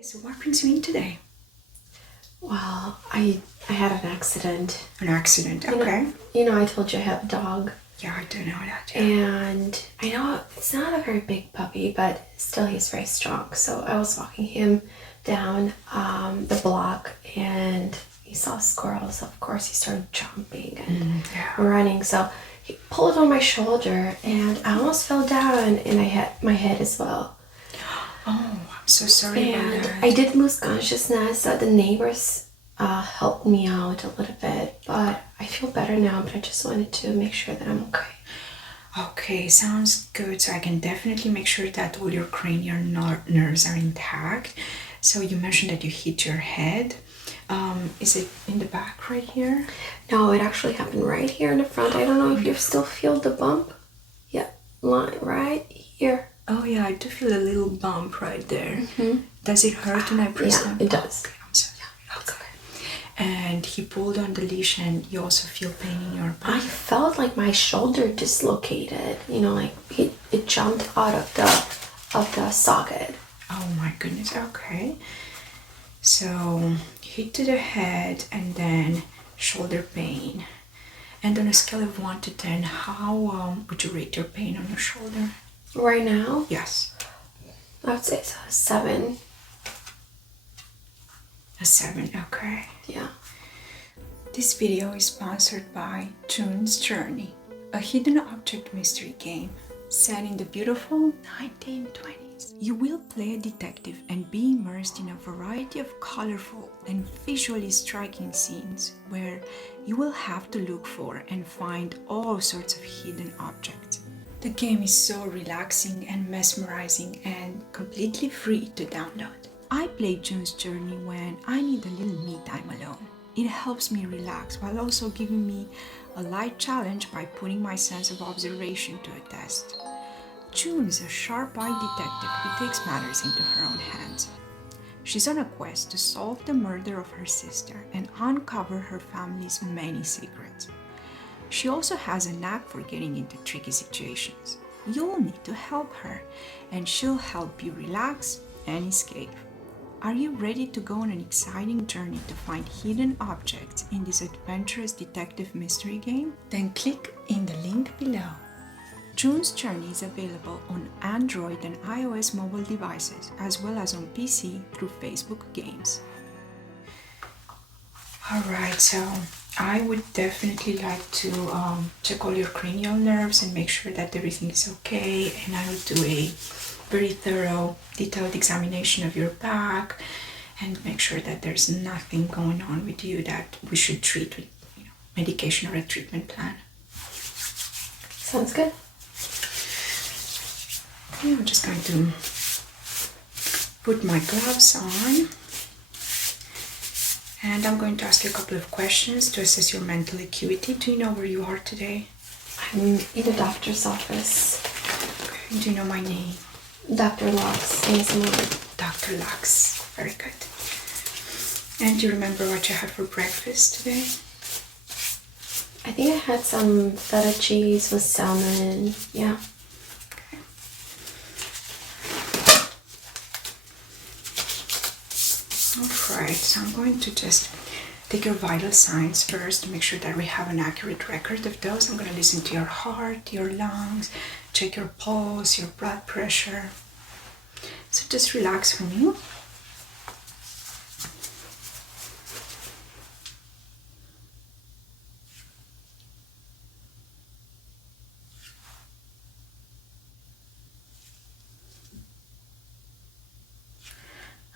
So what brings you in today? Well, I had an accident. An accident, okay. You know, I told you I have a dog. Yeah, I do know that. Yeah. And I know it's not a very big puppy, but still he's very strong. So I was walking him down the block and he saw squirrels. So of course he started jumping and running. So he pulled on my shoulder and I almost fell down and I hit my head as well. Oh, I'm so sorry about that. I did lose consciousness. The neighbors helped me out a little bit, but I feel better now. But I just wanted to make sure that I'm okay. Okay, sounds good. So I can definitely make sure that all your cranial nerves are intact. So you mentioned that you hit your head. Is it in the back right here? No, it actually happened right here in the front. I don't know if you still feel the bump. Yeah, right here. Oh yeah, I do feel a little bump right there. Does it hurt when I press Yeah, that? it does. Okay, I'm sorry. Okay. And he pulled on the leash and you also feel pain in your back? I felt like my shoulder dislocated. You know, like it jumped out of the socket. Oh my goodness, okay. So hit to the head and then shoulder pain. And on a scale of 1 to 10, how would you rate your pain on your shoulder? Right now? Yes. I would say it's a 7. A 7, okay. Yeah. This video is sponsored by June's Journey, a hidden object mystery game set in the beautiful 1920s. You will play a detective and be immersed in a variety of colorful and visually striking scenes where you will have to look for and find all sorts of hidden objects. The game is so relaxing and mesmerizing and completely free to download. I play June's Journey when I need a little me time alone. It helps me relax while also giving me a light challenge by putting my sense of observation to a test. June is a sharp-eyed detective who takes matters into her own hands. She's on a quest to solve the murder of her sister and uncover her family's many secrets. She also has a knack for getting into tricky situations. You'll need to help her, and she'll help you relax and escape. Are you ready to go on an exciting journey to find hidden objects in this adventurous detective mystery game? Then click in the link below. June's Journey is available on Android and iOS mobile devices, as well as on PC through Facebook Games. Alright, so I would definitely like to check all your cranial nerves and make sure that everything is okay, and I will do a very thorough, detailed examination of your back and make sure that there's nothing going on with you that we should treat with medication or a treatment plan. Sounds good. Okay, I'm just going to put my gloves on. And I'm going to ask you a couple of questions to assess your mental acuity. Do you know where you are today? I'm in the doctor's office. Okay. Do you know my name? Dr. Luxxasmr. Dr. Lux. Very good. And do you remember what you had for breakfast today? I think I had some feta cheese with salmon. Yeah. Okay. Alright, so I'm going to just take your vital signs first to make sure that we have an accurate record of those. I'm going to listen to your heart, your lungs, check your pulse, your blood pressure. So just relax for me.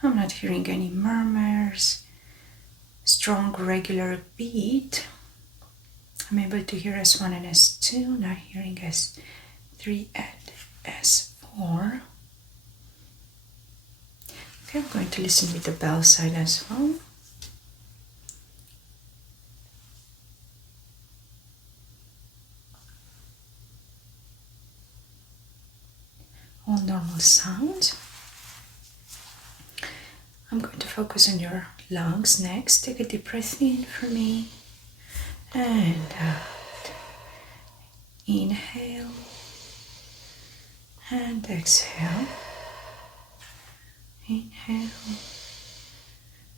I'm not hearing any murmurs. Strong regular beat. I'm able to hear S1 and S2, not hearing S3 and S4. Okay, I'm going to listen with the bell side as well. All normal sounds. I'm going to focus on your lungs next. Take a deep breath in for me and out. Inhale and exhale. Inhale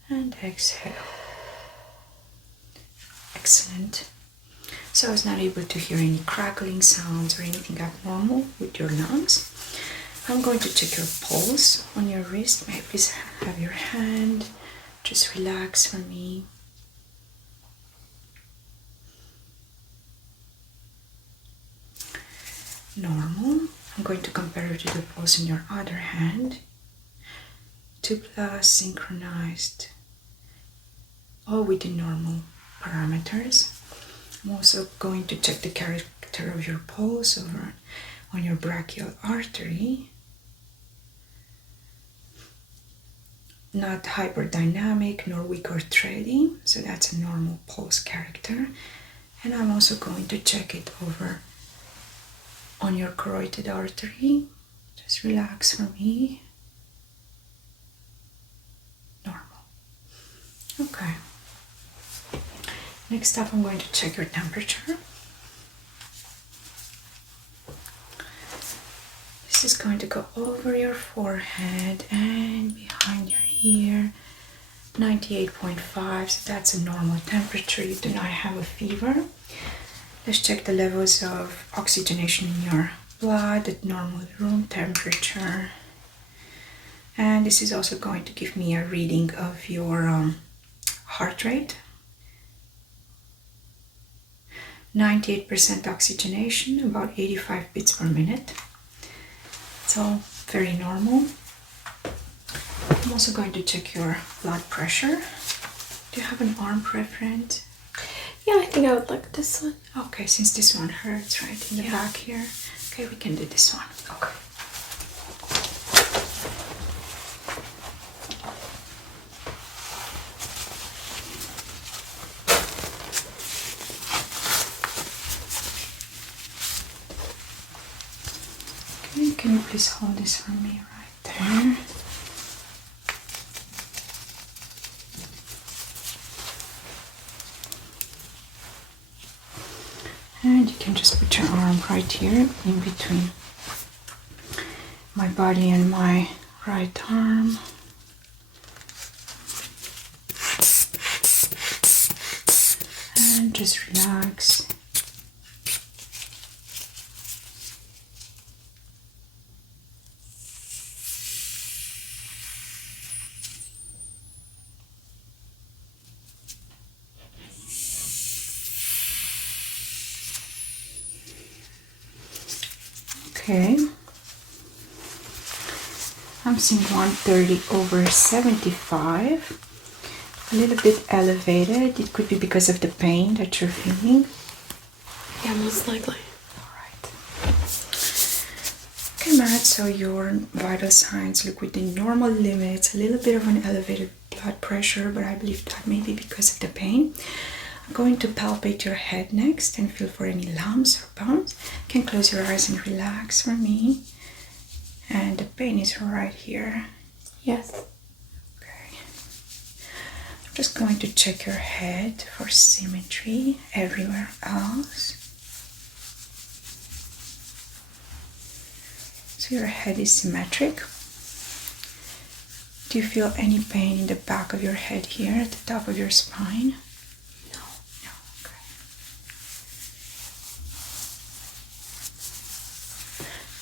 and exhale. Excellent. So I was not able to hear any crackling sounds or anything abnormal with your lungs. I'm going to check your pulse on your wrist. May I please have your hand? Just relax for me. Normal. I'm going to compare it to the pulse in your other hand. 2+ synchronized. All within normal parameters. I'm also going to check the character of your pulse over on your brachial artery. Not hyperdynamic nor weak or thready, so that's a normal pulse character. And I'm also going to check it over on your carotid artery. Just relax for me. Normal. Okay. Next up, I'm going to check your temperature. This is going to go over your forehead and behind your ear. 98.5, so that's a normal temperature. You do not have a fever. Let's check the levels of oxygenation in your blood at normal room temperature. And this is also going to give me a reading of your heart rate. 98% oxygenation, about 85 beats per minute. So very normal. I'm also going to check your blood pressure. Do you have an arm preference? Yeah, I think I would like this one. Okay, since this one hurts right in the back here. Okay, we can do this one. Okay. Okay, can you please hold this for me right there? And you can just put your arm right here in between my body and my right arm. And just relax. Okay, I'm seeing 130/75, a little bit elevated. It could be because of the pain that you're feeling. Yeah, most likely. All right. Okay, Matt, so your vital signs look within normal limits, a little bit of an elevated blood pressure, but I believe that may be because of the pain. I'm going to palpate your head next and feel for any lumps or bumps. You can close your eyes and relax for me. And the pain is right here. Yes. Okay. I'm just going to check your head for symmetry everywhere else. So your head is symmetric. Do you feel any pain in the back of your head here at the top of your spine?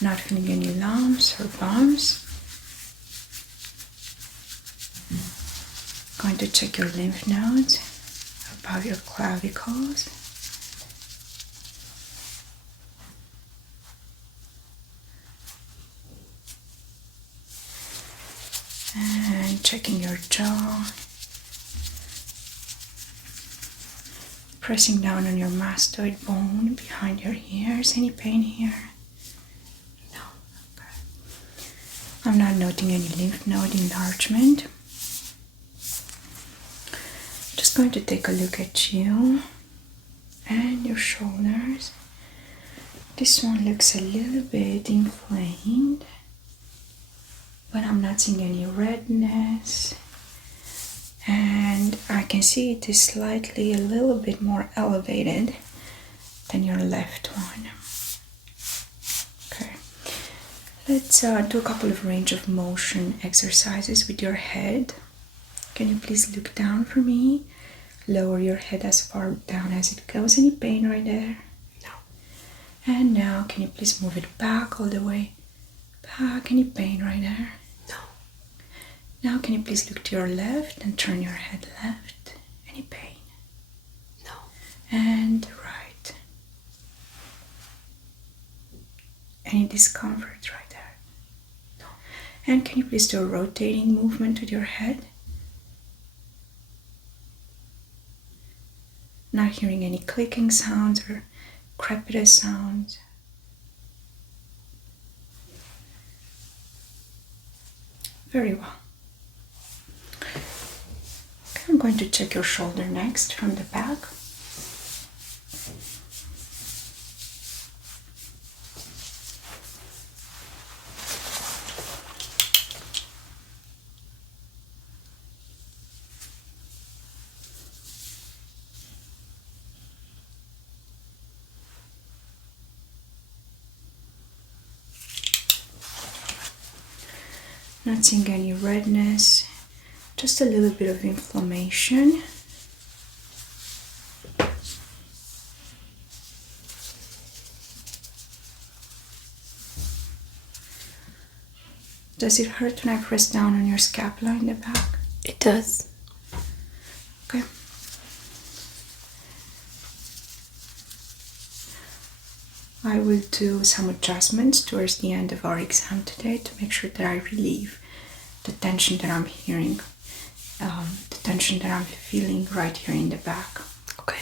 Not feeling any lumps or bumps. Going to check your lymph nodes above your clavicles. And checking your jaw. Pressing down on your mastoid bone behind your ears. Any pain here? I'm not noting any lymph node enlargement. Just going to take a look at you and your shoulders. This one looks a little bit inflamed, but I'm not seeing any redness. And I can see it is slightly a little bit more elevated than your left one. Okay. Let's do a couple of range of motion exercises with your head. Can you please look down for me? Lower your head as far down as it goes. Any pain right there? No. And now, can you please move it back all the way back? Any pain right there? No. Now, can you please look to your left and turn your head left? Any pain? No. And right. Any discomfort right there? No. And can you please do a rotating movement with your head? Not hearing any clicking sounds or crepitus sounds. Very well. Okay, I'm going to check your shoulder next from the back. Not seeing any redness, just a little bit of inflammation. Does it hurt when I press down on your scapula in the back? It does. Okay. I will do some adjustments towards the end of our exam today to make sure that I relieve the tension that I'm hearing, the tension that I'm feeling right here in the back. Okay.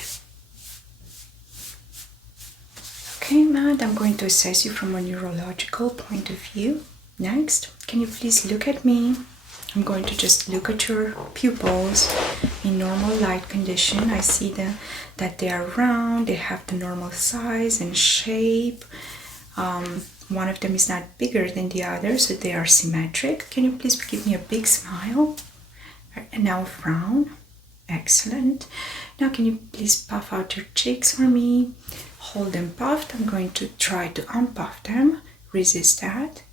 Okay, Matt, I'm going to assess you from a neurological point of view. Next, can you please look at me? I'm going to just look at your pupils in normal light condition. I see that they are round, they have the normal size and shape. One of them is not bigger than the other, so they are symmetric. Can you please give me a big smile? And now a frown. Excellent. Now can you please puff out your cheeks for me? Hold them puffed. I'm going to try to unpuff them. Resist that.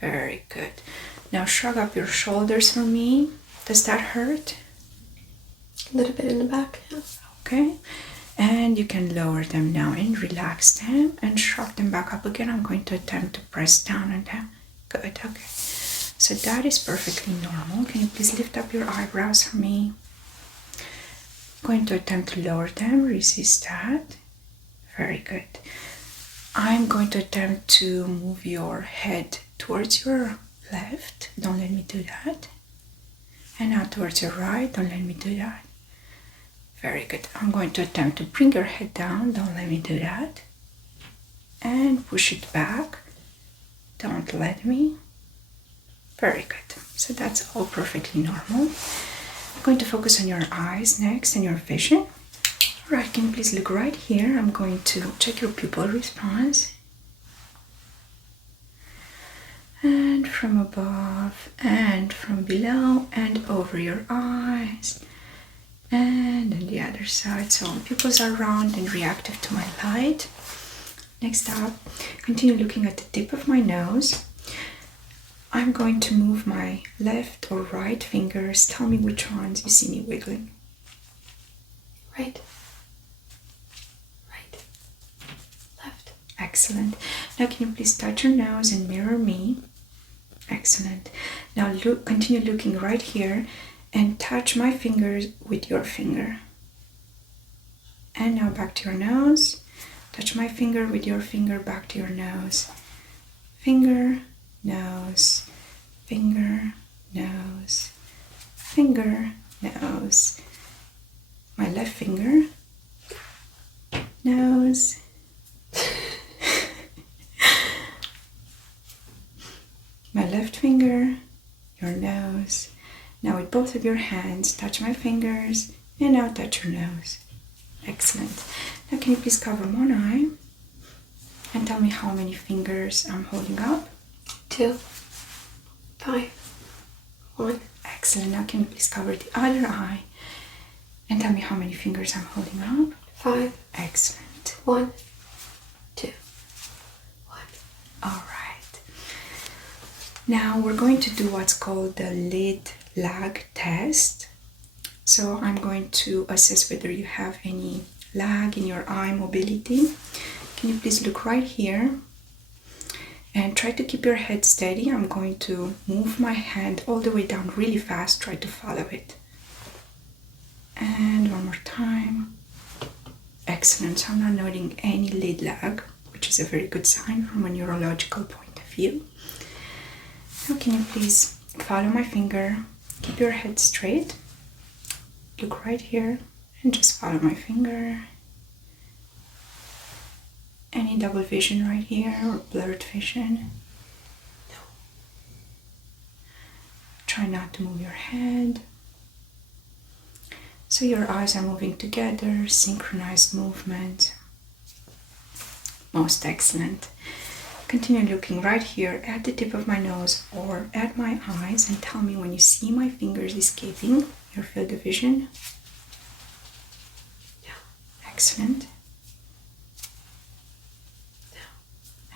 Very good. Now shrug up your shoulders for me. Does that hurt? A little bit in the back, yeah. Okay. And you can lower them now and relax them and shrug them back up again. I'm going to attempt to press down on them. Good, okay. So that is perfectly normal. Can you please lift up your eyebrows for me? I'm going to attempt to lower them. Resist that. Very good. I'm going to attempt to move your head towards your left. Don't let me do that. And now towards your right. Don't let me do that. Very good. I'm going to attempt to bring your head down. Don't let me do that. And push it back. Don't let me. Very good. So that's all perfectly normal. I'm going to focus on your eyes next and your vision. All right, can you please look right here? I'm going to check your pupil response. And from above and from below and over your eyes. And on the other side, so pupils are round and reactive to my light. Next up, continue looking at the tip of my nose. I'm going to move my left or right fingers. Tell me which ones you see me wiggling. Right. Right. Left. Excellent. Now can you please touch your nose and mirror me? Excellent. Now look, continue looking right here and touch my fingers with your finger. And now back to your nose. Touch my finger with your finger, back to your nose. Finger, nose, finger, nose, finger, nose. My left finger, nose. My left finger, your nose. Now with both of your hands, touch my fingers and now touch your nose. Excellent. Now can you please cover one eye and tell me how many fingers I'm holding up? 2, 5, 1. Excellent. Now can you please cover the other eye and tell me how many fingers I'm holding up? 5. Excellent. 1, 2, 1. All right. Now we're going to do what's called the lid lag test. So I'm going to assess whether you have any lag in your eye mobility. Can you please look right here and try to keep your head steady? I'm going to move my hand all the way down really fast. Try to follow it. And one more time. Excellent. So I'm not noting any lid lag, which is a very good sign from a neurological point of view. Now can you please follow my finger, keep your head straight, look right here and just follow my finger. Any double vision right here or blurred vision? No. Try not to move your head. So your eyes are moving together, synchronized movement. Most excellent. Continue looking right here at the tip of my nose or at my eyes and tell me when you see my fingers escaping your field of vision. Yeah. Excellent. Yeah.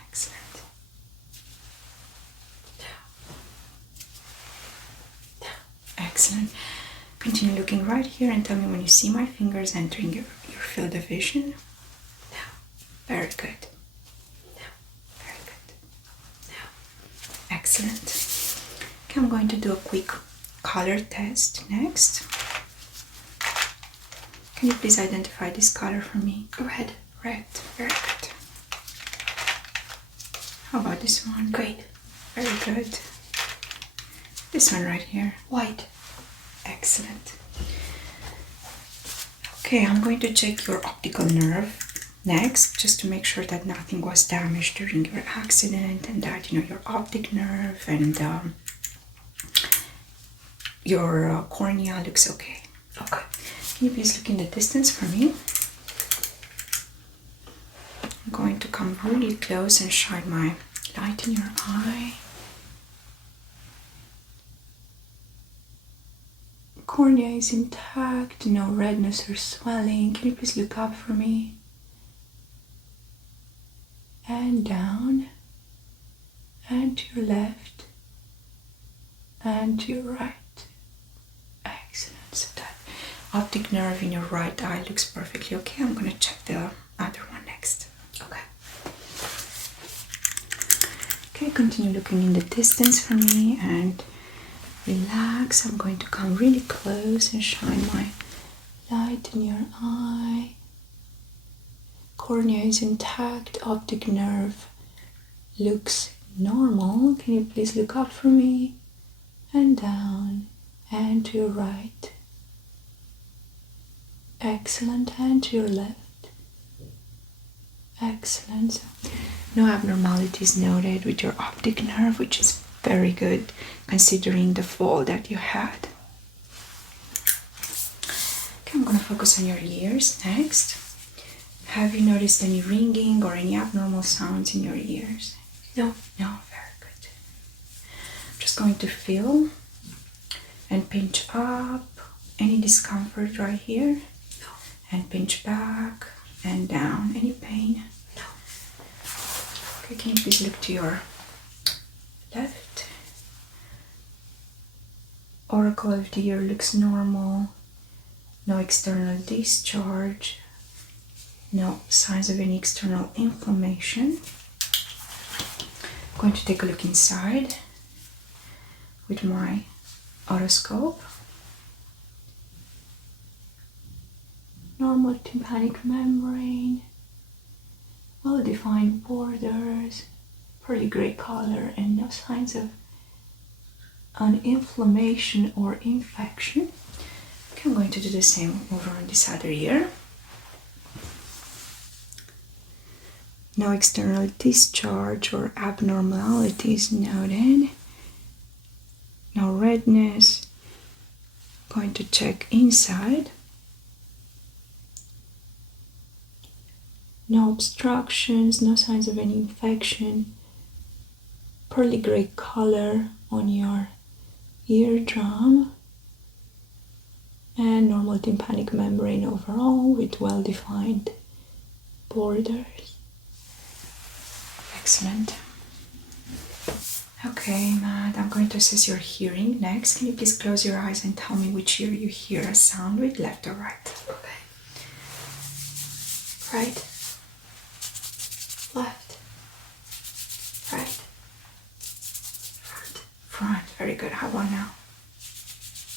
Excellent. Yeah. Yeah. Excellent. Continue looking right here and tell me when you see my fingers entering your field of vision. Yeah. Very good. Excellent. Okay, I'm going to do a quick color test next. Can you please identify this color for me? Red. Red. Very good. How about this one? Green. Very good. This one right here. White. Excellent. Okay, I'm going to check your optical nerve next, just to make sure that nothing was damaged during your accident and that your optic nerve and your cornea looks okay. Okay. Can you please look in the distance for me? I'm going to come really close and shine my light in your eye. Cornea is intact, no redness or swelling. Can you please look up for me? And down, and to your left, and to your right. Excellent. So that optic nerve in your right eye looks perfectly okay. I'm going to check the other one next. Okay. Okay, continue looking in the distance for me and relax. I'm going to come really close and shine my light in your eye. Cornea is intact, optic nerve looks normal. Can you please look up for me? And down, and to your right. Excellent, and to your left. Excellent. No abnormalities noted with your optic nerve, which is very good considering the fall that you had. Okay, I'm going to focus on your ears next. Have you noticed any ringing or any abnormal sounds in your ears? No. No, very good. I'm just going to feel and pinch up. Any discomfort right here? No. And pinch back and down. Any pain? No. Okay, can you please look to your left? Oracle of the ear looks normal. No external discharge. No signs of any external inflammation. I'm going to take a look inside with my otoscope. Normal tympanic membrane, well-defined borders, pearly gray color, and no signs of an inflammation or infection. Okay, I'm going to do the same over on this other ear. No external discharge or abnormalities noted. No redness. Going to check inside. No obstructions, no signs of any infection. Pearly gray color on your eardrum. And normal tympanic membrane overall with well-defined borders. Excellent. Okay, Matt, I'm going to assess your hearing next. Can you please close your eyes and tell me which ear you hear a sound with, left or right? Okay. Right. Left. Right. Front. Front. Very good. How about now?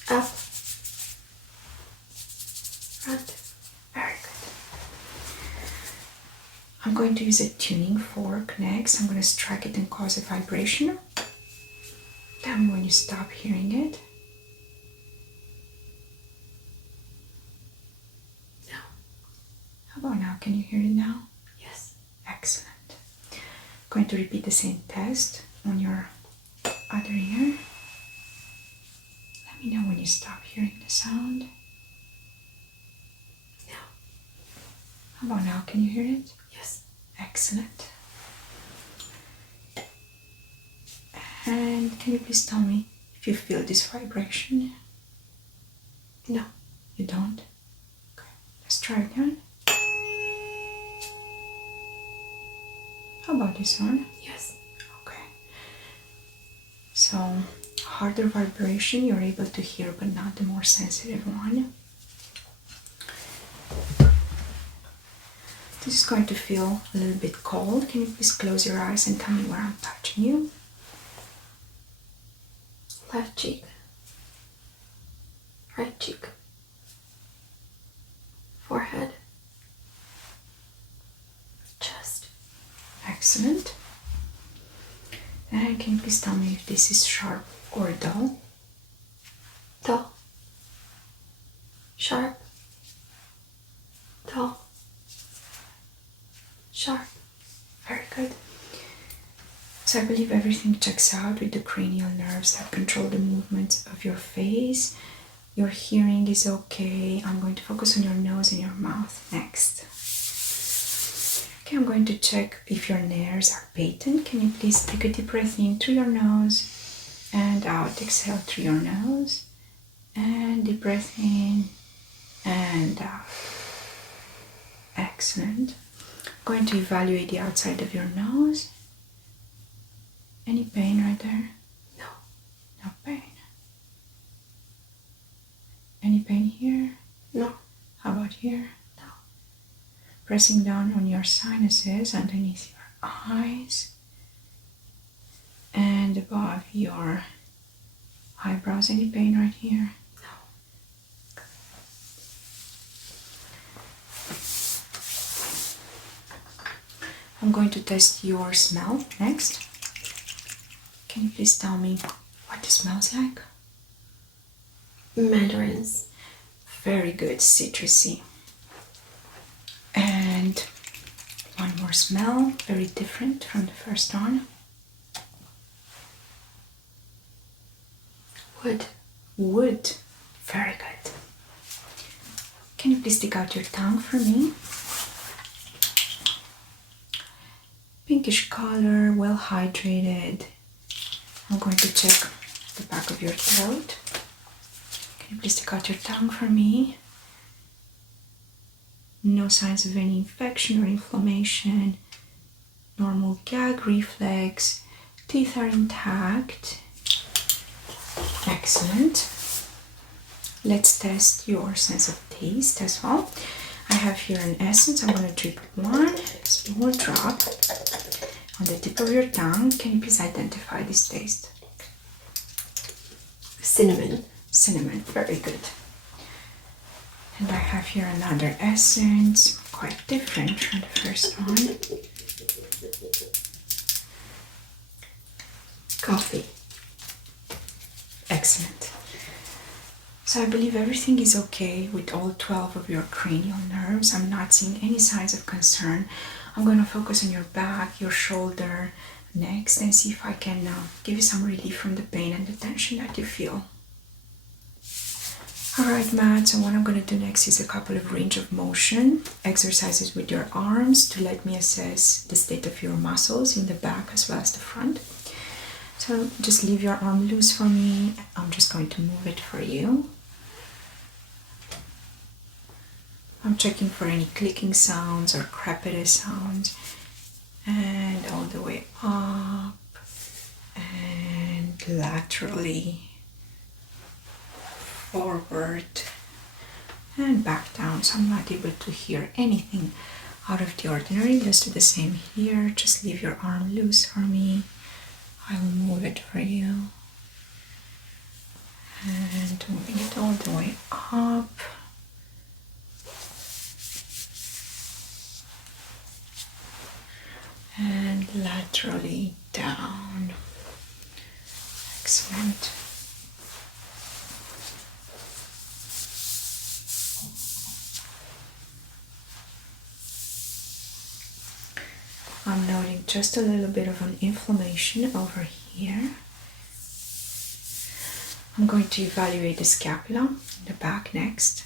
Up. Front. Very good. I'm going to use a tuning fork next. I'm going to strike it and cause a vibration. Tell me when you stop hearing it. No. How about now? Can you hear it now? Yes. Excellent. I'm going to repeat the same test on your other ear. Let me know when you stop hearing the sound. No. How about now? Can you hear it? Yes. Excellent. And can you please tell me if you feel this vibration? No. You don't? Okay. Let's try again. How about this one? Yes. Okay. So, harder vibration you're able to hear, but not the more sensitive one. This is going to feel a little bit cold. Can you please close your eyes and tell me where I'm touching you? Left cheek. Right cheek. Forehead. Chest. Excellent. And can you please tell me if this is sharp or dull? Dull. Sharp. Dull. Sharp. Very good. So I believe everything checks out with the cranial nerves that control the movements of your face. Your hearing is okay. I'm going to focus on your nose and your mouth next. Okay, I'm going to check if your nares are patent. Can you please take a deep breath in through your nose and out. Exhale through your nose and deep breath in and out. Excellent. I'm going to evaluate the outside of your nose. Any pain right there? No. No pain. Any pain here? No. How about here? No. Pressing down on your sinuses underneath your eyes and above your eyebrows. Any pain right here? No. I'm going to test your smell next. Can you please tell me what it smells like? Mandarins. Very good, citrusy. And one more smell, very different from the first one. Wood. Wood. Very good. Can you please stick out your tongue for me? Pinkish color, well hydrated. I'm going to check the back of your throat. Can you please stick out your tongue for me? No signs of any infection or inflammation. Normal gag reflex. Teeth are intact. Excellent. Let's test your sense of taste as well. I have here an essence. I'm going to drip one small drop on the tip of your tongue. Can you please identify this taste? Cinnamon. Cinnamon, very good. And I have here another essence, quite different from the first one. Coffee. Excellent. So I believe everything is okay with all 12 of your cranial nerves. I'm not seeing any signs of concern. I'm going to focus on your back, your shoulder next and see if I can give you some relief from the pain and the tension that you feel. Alright, Matt, so what I'm going to do next is a couple of range of motion exercises with your arms to let me assess the state of your muscles in the back as well as the front. So just leave your arm loose for me. I'm just going to move it for you. I'm checking for any clicking sounds or crepitus sounds. And all the way up and laterally, forward, and back down. So I'm not able to hear anything out of the ordinary. Let's do the same here. Just leave your arm loose for me. I will move it for you. And moving it all the way up. And laterally down. Excellent. I'm noting just a little bit of an inflammation over here. I'm going to evaluate the scapula, the back next.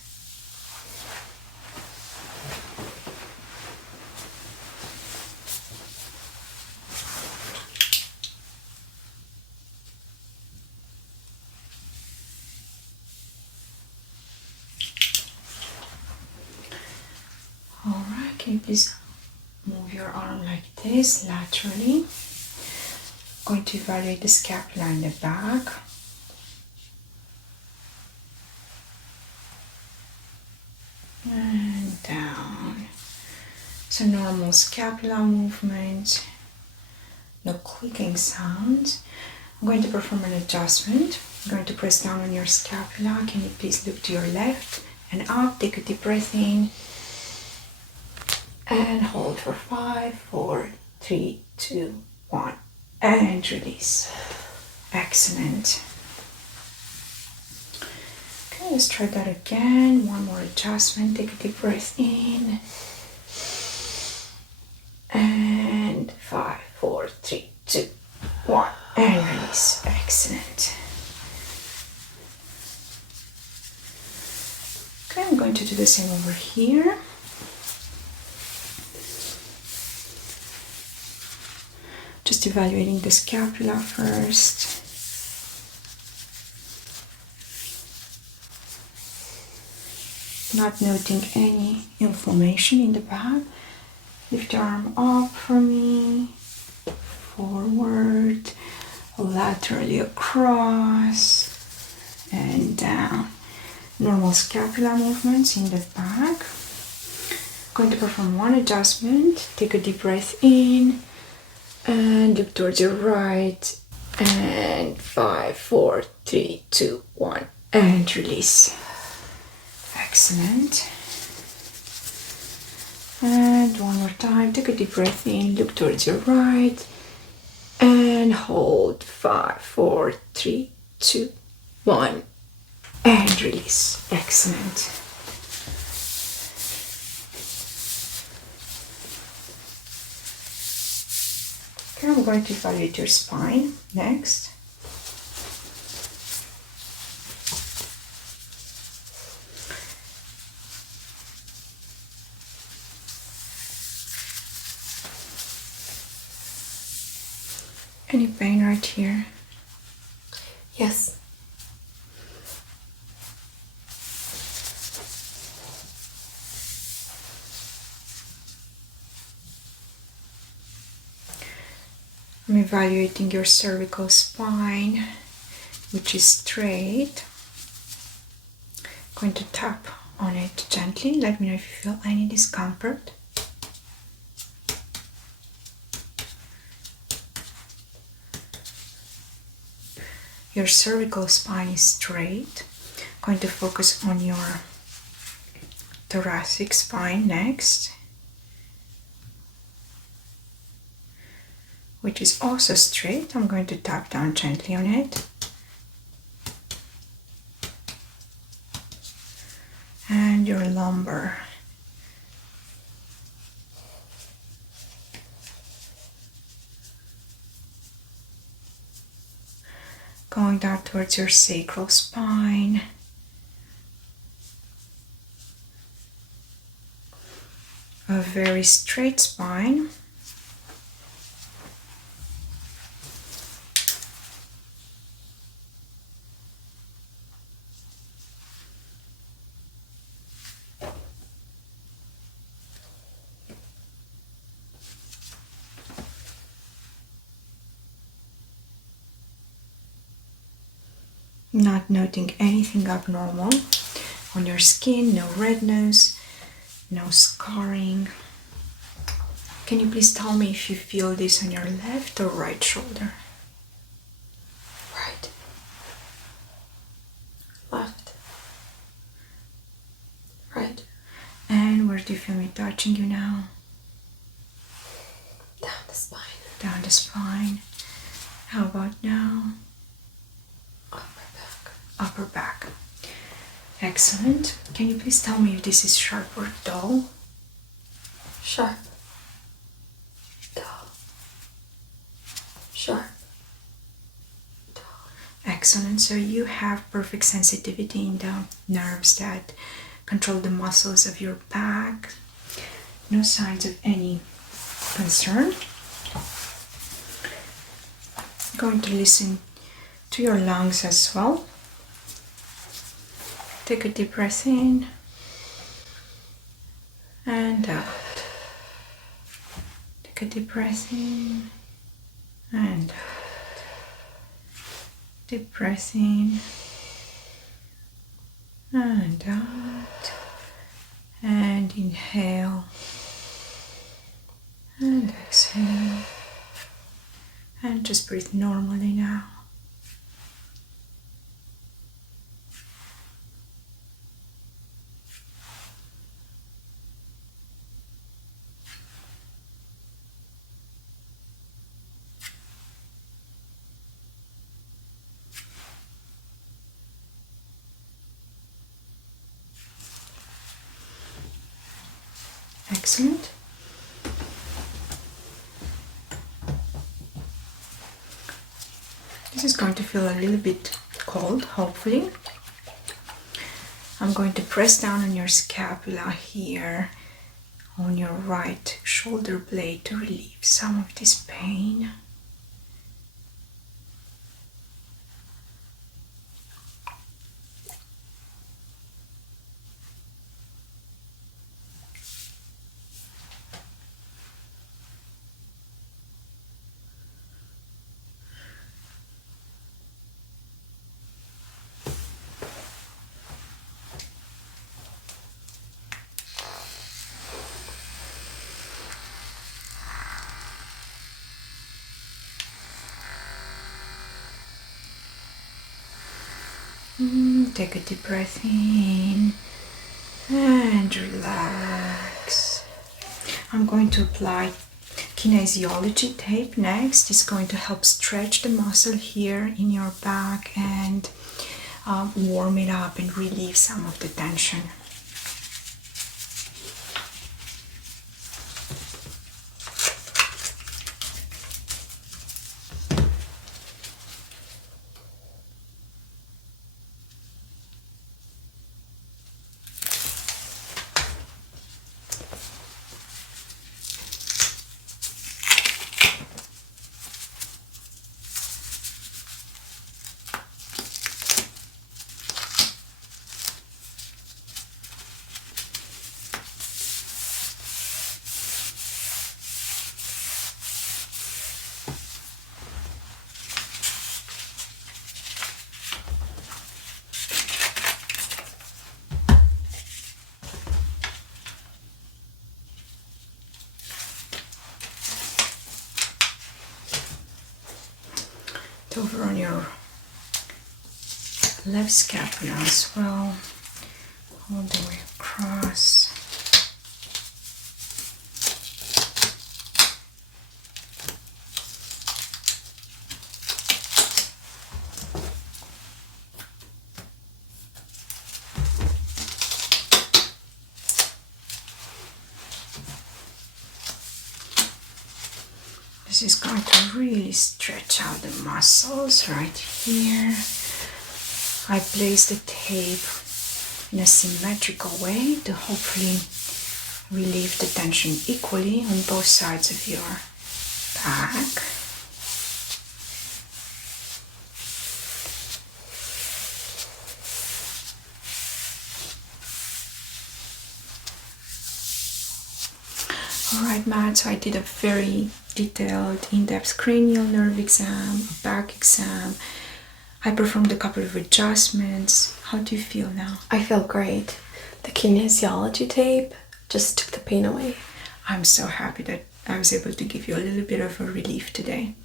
Alright, can you please move your arm like this, laterally. I'm going to evaluate the scapula in the back. And down. So normal scapular movement, no clicking sound. I'm going to perform an adjustment. I'm going to press down on your scapula. Can you please look to your left and up? Take a deep breath in. And hold for 5, 4, 3, 2, 1. And release. Excellent. Okay, let's try that again. One more adjustment. Take a deep breath in. And 5, 4, 3, 2, 1. And release. Excellent. Okay, I'm going to do the same over here. Just evaluating the scapula first. Not noting any inflammation in the back. Lift your arm up for me. Forward. Laterally across. And down. Normal scapular movements in the back. Going to perform one adjustment. Take a deep breath in. And look towards your right. And 5, 4, 3, 2, 1. And release. Excellent. And one more time. Take a deep breath in. Look towards your right. And hold. 5, 4, 3, 2, 1. And release. Excellent. Okay, I'm going to evaluate your spine next. Any pain right here? Yes. I'm evaluating your cervical spine, which is straight. Going to tap on it gently. Let me know if you feel any discomfort. Your cervical spine is straight. Going to focus on your thoracic spine next, which is also straight. I'm going to tap down gently on it. And your lumbar. Going down towards your sacral spine. A very straight spine. Not noting anything abnormal on your skin, no redness, no scarring. Can you please tell me if you feel this on your left or right shoulder? Right. Left. Right. And where do you feel me touching you now? Down the spine. Down the spine. How about now? Upper back. Upper back. Excellent. Can you please tell me if this is sharp or dull? Sharp. Dull. Sharp. Dull. Excellent. So you have perfect sensitivity in the nerves that control the muscles of your back. No signs of any concern. I'm going to listen to your lungs as well. Take a deep breath in and out. Take a deep breath in and out. Deep breath in and out. And inhale and exhale. And just breathe normally now. Excellent. This is going to feel a little bit cold, hopefully. I'm going to press down on your scapula here on your right shoulder blade to relieve some of this pain. Take a deep breath in and relax. I'm going to apply kinesiology tape next. It's going to help stretch the muscle here in your back and warm it up and relieve some of the tension. Over on your left scapula as well, all the way across. This is going to really stretch out the muscles right here. I place the tape in a symmetrical way to hopefully relieve the tension equally on both sides of your back. Alright, Matt, so I did a very detailed, in-depth cranial nerve exam, a back exam. I performed a couple of adjustments. How do you feel now? I feel great. The kinesiology tape just took the pain away. I'm so happy that I was able to give you a little bit of a relief today.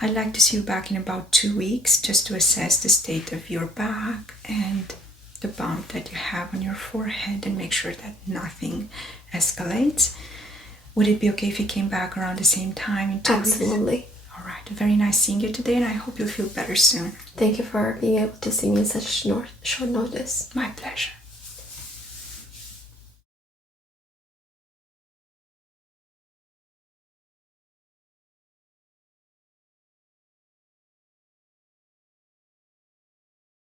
I'd like to see you back in about 2 weeks just to assess the state of your back and the bump that you have on your forehead and make sure that nothing escalates. Would it be okay if you came back around the same time in 2 weeks? Absolutely. All right. Very nice seeing you today, and I hope you'll feel better soon. Thank you for being able to see me in such short notice. My pleasure.